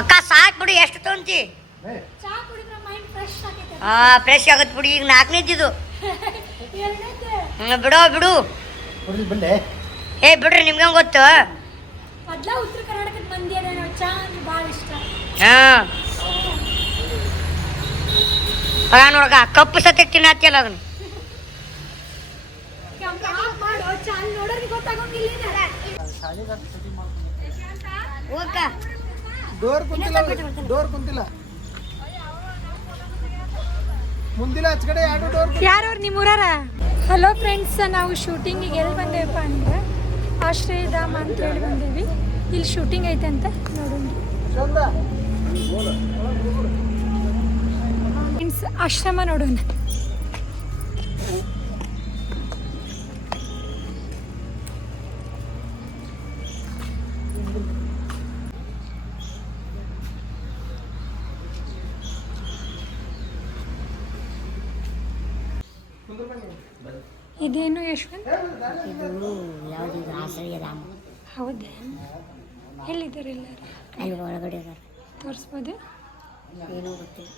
ಅಕ್ಕ ಸಾಕ್ ಬಿಡು ಎಷ್ಟು ತೊಂತಿ? ಚಾ ಕುಡಿದ್ರೆ ಮೈಂಡ್ ಫ್ರೆಶ್ ಆಗತ್ತೆ. ಆ ಫ್ರೆಶ್ ಆಗತ್ ಬಿಡು ಈಗ ನಾಲ್ಕನೇದಿದು ಬಿಡೋ ಬಿಡು. ಏ ಬಿಡ್ರಿ ನಿಮ್ಗೆ ಗೊತ್ತು? ಮೊದ್ಲ ಉತ್ತರ ಕರ್ನಾಟಕದ ಮಂದಿ ಅದ ಚಾ ಅಂದ್ರೆ ಇಷ್ಟ. ಹಾ. ನೋಡಕ ಕಪ್ಪು ಸತ್ಯಕ್ಕೆ ತಿನ್ನತ್ತಿಯಲ್ಲ ಅದನ್ನ? ಅಲ್ಲಿ ನೋಡೋರಿಗೆ ಗೊತ್ತಾಗೋಂಗಿಲ್ಲ ಹೋಗಕ್ಕ ಡೋರ್ ಕುಂತಿಲ್ಲ ಡೋರ್ ಕುಂತಿಲ್ಲ. ಮುಂದಿನ ಆಚ ಕಡೆ ಎರಡು ಡೋರ್ ಯಾರವ್ರು ನಿಮ್ಮೂರಾರ? ಹಲೋ ಫ್ರೆಂಡ್ಸ್ ನಾವು ಶೂಟಿಂಗಿಗೆ ಎಲ್ಲಿ ಬಂದೇವಪ್ಪ ಅಂದ್ರೆ ಆಶ್ರಯಧಾಮ ಅಂತ ಹೇಳಿ ಬಂದೇವಿ. ಇಲ್ಲಿ ಶೂಟಿಂಗ್ ಐತೆ ಅಂತ ನೋಡೋಣ. ಫ್ರೆಂಡ್ಸ್ ಆಶ್ರಮ ನೋಡೋಣ. ಇದೇನು ಯಶವಂತ್? ಇದು ಆಶ್ರಯ ರಾಮ ಹೌದಾ? ಎಲ್ಲಿದ್ದಾರೆ ಎಲ್ಲರೂ? ಅಲ್ಲಿ ಒಳಗಡೆ ಇದ್ದಾರೆ. ತೋರಿಸ್ಬೋದು? ಏನೂ ಗೊತ್ತಿಲ್ಲ.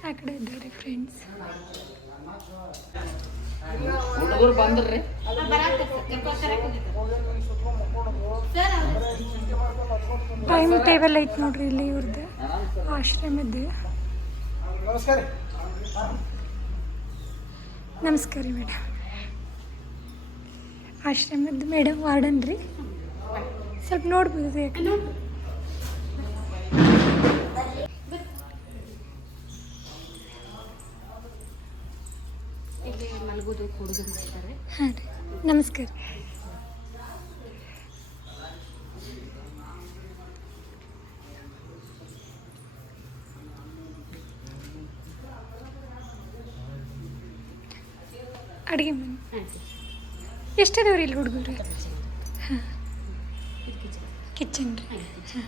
ಆ ಕಡೆ ಇದ್ದಾರೆ ಫ್ರೆಂಡ್ಸ್ ಟೈಮ್ ಟೇಬಲ್ ಐತೆ ನೋಡ್ರಿ ಇಲ್ಲಿ ಇವ್ರದ್ದು ಆಶ್ರಮದ್ದು. ನಮಸ್ಕಾರ ನಮಸ್ಕಾರ ರೀ ಮೇಡಮ್. ಆಶ್ರಮದ ಮೇಡಮ್ ವಾರ್ಡನ್ ರೀ. ಸ್ವಲ್ಪ ನೋಡ್ಬೋದು ಯಾಕೆ? ಹಾಂ ರೀ. ನಮಸ್ಕಾರ ಅಡುಗೆ ಮನೆ. ಎಷ್ಟದವ್ರಿ ಇಲ್ಲಿ ಹುಡುಗರು. ಹಾಂ. ಕಿಚನ್ ರೀ. ಹಾಂ.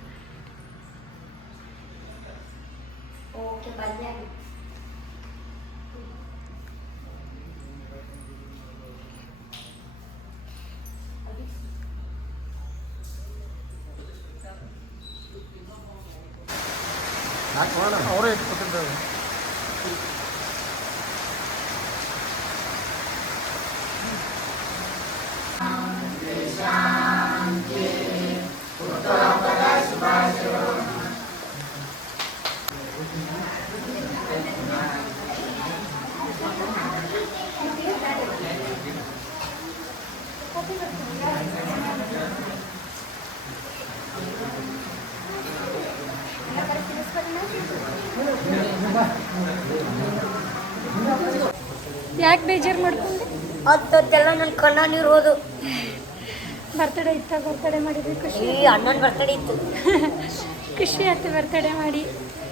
ಅವರೇ ಇಟ್ಕೊತಿದ್ದಾರೆ. ಯಾಕೆ ಬೇಜಾರು ಮಾಡ್ಕೊಂಡೆ? ಹತ್ತೊತ್ತೆಲ್ಲ ನನ್ನ ಕಣ್ಣ ನೀರು ಹೋದು ಬರ್ತಡೇ ಇತ್ತ? ಬರ್ತಡೇ ಮಾಡಿದ್ವಿ ಖುಷಿ ಅಣ್ಣನ ಬರ್ತಡೇ ಇತ್ತು. ಖುಷಿ ಆಯ್ತು ಬರ್ತಡೇ ಮಾಡಿ.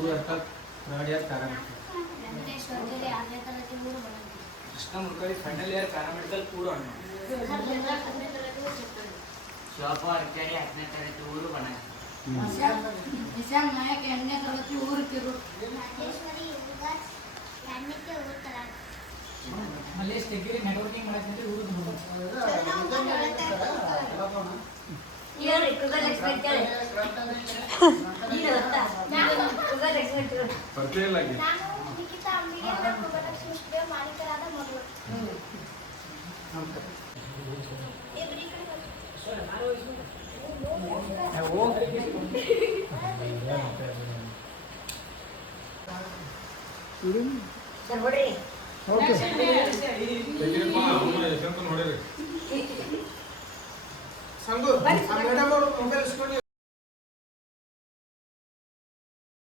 ಈಗೆಲ್ಲ ಹೇಳಿ ಈಗ ಚಲೋದವಿಲ್ಲ ಚಿರ್ಮರಿ ಕೃಷ್ಣ ಮುಖಳಿ ಫೈನಲ್ ಇಯರ್ ಪ್ಯಾರಾಮೆಡಿಕಲ್ ಕೂಡ ಶಾಪ ಅರ್ಚಾಡಿ ಹತ್ತನೇ ತರಗತಿ ಊರು ಬಣ ನಾಯಕ ಎಂಟನೇ ತರಗತಿ ಊರಿತಿರು ಮಲ್ಲೇಶ್ ತೆಗೀರಿ ನೆಟ್ವರ್ಕಿಂಗ್ ಮಾಡಕ್ಕೆ ಊರಿಗೆ ನಾನು ಬಿಡ್ರಿ ಓಕೆ. ಸಂಗು ಮೊಬೈಲ್ ಇಸ್ಕೊಂಡು